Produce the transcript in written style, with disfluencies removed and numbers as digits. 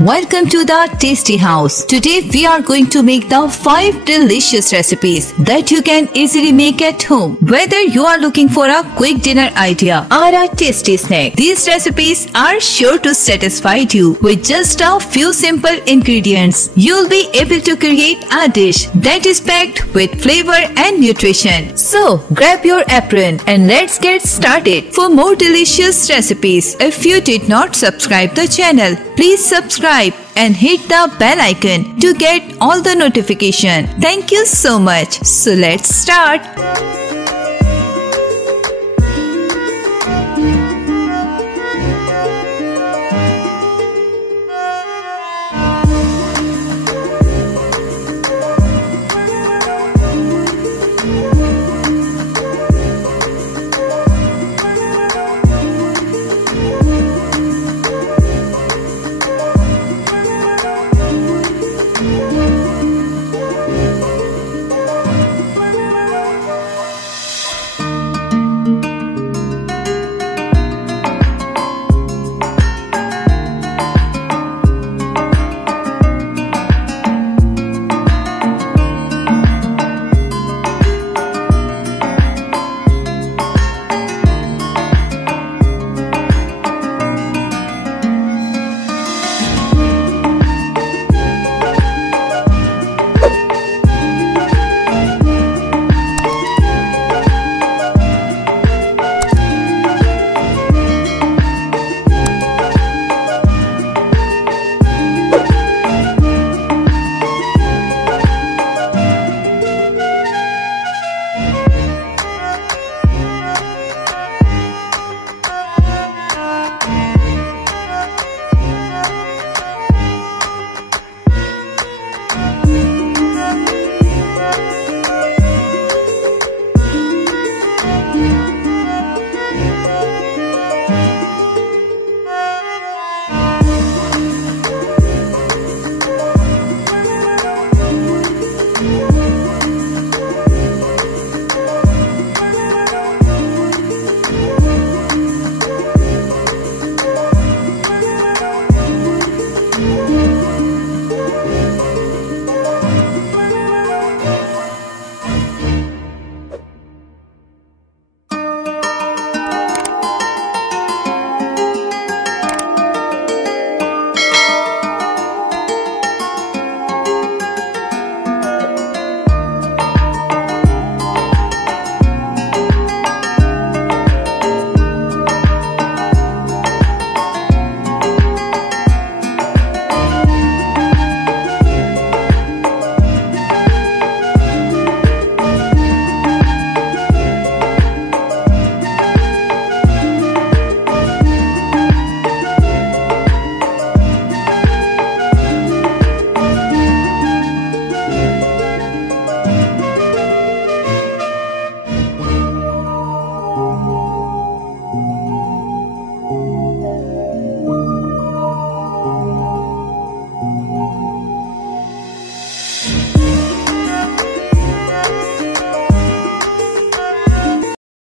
Welcome to the Tasty House. Today we are going to make the 5 delicious recipes that you can easily make at home. Whether you are looking for a quick dinner idea or a tasty snack, these recipes are sure to satisfy you. With just a few simple ingredients, you'll be able to create a dish that is packed with flavor and nutrition. So grab your apron and let's get started. For more delicious recipes, if you did not subscribe the channel, please subscribe and hit the bell icon to get all the notification. Thank you so much. So let's start.